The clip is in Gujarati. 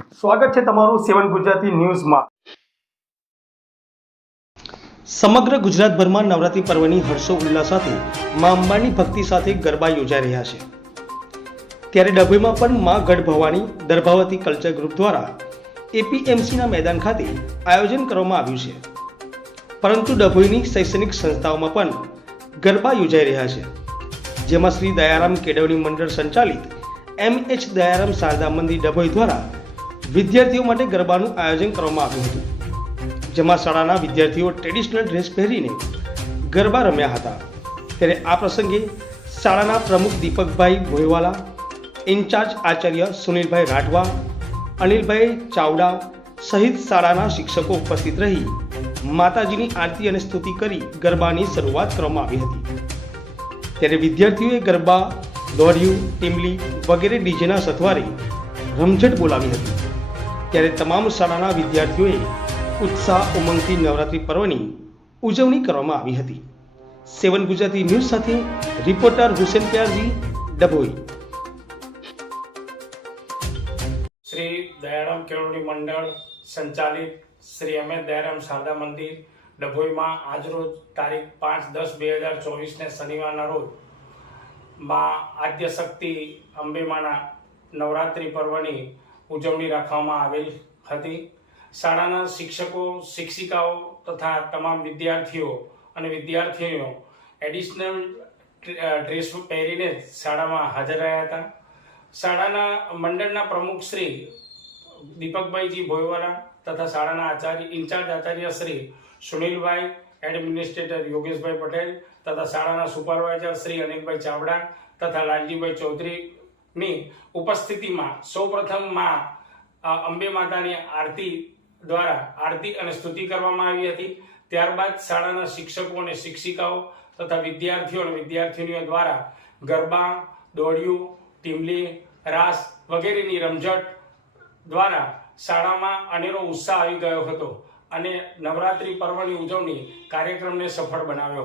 સ્વાગત છે તમારું સેવન ગુજરાતી ન્યૂઝમાં. સમગ્ર ગુજરાતભરમાં નવરાત્રી પર્વની હર્ષો ઉલ્લાસ સાથે મા અંબાની ભક્તિ સાથે ગરબા યોજાઈ રહ્યા છે. ત્યારે ડભોઈમાં પણ મા ગઢ ભવાની દર્ભાવતી કલ્ચર ગ્રુપ દ્વારા એપીએમસીના મેદાન ખાતે આયોજન કરવામાં આવ્યું છે. પરંતુ ડભોઈની શૈક્ષણિક સંસ્થાઓમાં પણ ગરબા યોજાઈ રહ્યા છે. જેમાં શ્રી દયારામ કેળવણી મંડળ સંચાલિત એમ એચ દયારામ શારદા મંદિર ડભોઈ દ્વારા વિદ્યાર્થીઓ માટે ગરબાનું આયોજન કરવામાં આવ્યું હતું, જેમાં શાળાના વિદ્યાર્થીઓ ટ્રેડિશનલ ડ્રેસ પહેરીને ગરબા રમ્યા હતા. ત્યારે આ પ્રસંગે શાળાના પ્રમુખ દીપકભાઈ ભોયવાલા ઇન્ચાર્જ આચાર્ય સુનિલભાઈ રાઠવા, અનિલભાઈ ચાવડા સહિત શાળાના શિક્ષકો ઉપસ્થિત રહી માતાજીની આરતી અને સ્તુતિ કરી ગરબાની શરૂઆત કરવામાં આવી હતી. ત્યારે વિદ્યાર્થીઓએ ગરબા, દોડ્યું ટીમલી વગેરે ડીજેના સથવારે રમઝટ બોલાવી હતી. ત્યારે તમામ શાળાના વિદ્યાર્થીઓએ ઉત્સાહ, ઉમંગથી નવરાત્રિ પર્વની ઉજવણી કરવામાં આવી હતી. સેવન ગુજરાતી ન્યૂઝ સાથે રિપોર્ટર હુસેન પ્યારજી, ડભોઈ. શ્રી દયારામ કેળવણી મંડળ સંચાલિત શ્રી અમે દયારામ શારદા મંદિર ડભોઈમાં આજરોજ તારીખ પાંચ દસ બે હજાર ચોવીસને શનિવારના રોજમાં આદ્ય શક્તિ અંબેમાના નવરાત્રિ પર્વની ઉજવણી રાખવામાં આવેલ હતી. શાળાના શિક્ષકો, શિક્ષિકાઓ તથા તમામ વિદ્યાર્થીઓ અને વિદ્યાર્થીઓ એડિશનલ ડ્રેસ પહેરીને શાળામાં હાજર રહ્યા હતા. શાળાના મંડળના પ્રમુખ શ્રી દીપકભાઈજી ભોયવાલા તથા શાળાના આચાર્ય, ઇન્ચાર્જ આચાર્ય શ્રી સુનિલભાઈ, એડમિનિસ્ટ્રેટર યોગેશભાઈ પટેલ તથા શાળાના સુપરવાઇઝર શ્રી અનિલભાઈ ચાવડા તથા લાલજીભાઈ ચૌધરીની ઉપસ્થિતિમાં સૌપ્રથમમાં અંબે માતાની આરતી દ્વારા આરતી અને સ્તુતિ કરવામાં આવી હતી. ત્યારબાદ શાળાના શિક્ષકો અને શિક્ષિકાઓ તથા વિદ્યાર્થીઓ અને વિદ્યાર્થીનીઓ દ્વારા ગરબા, દોડિયું, ટીમલી, રાસ વગેરેની રમઝટ દ્વારા શાળામાં અનેરો ઉત્સાહ આવી ગયો હતો અને નવરાત્રિ પર્વની ઉજવણી કાર્યક્રમને સફળ બનાવ્યો.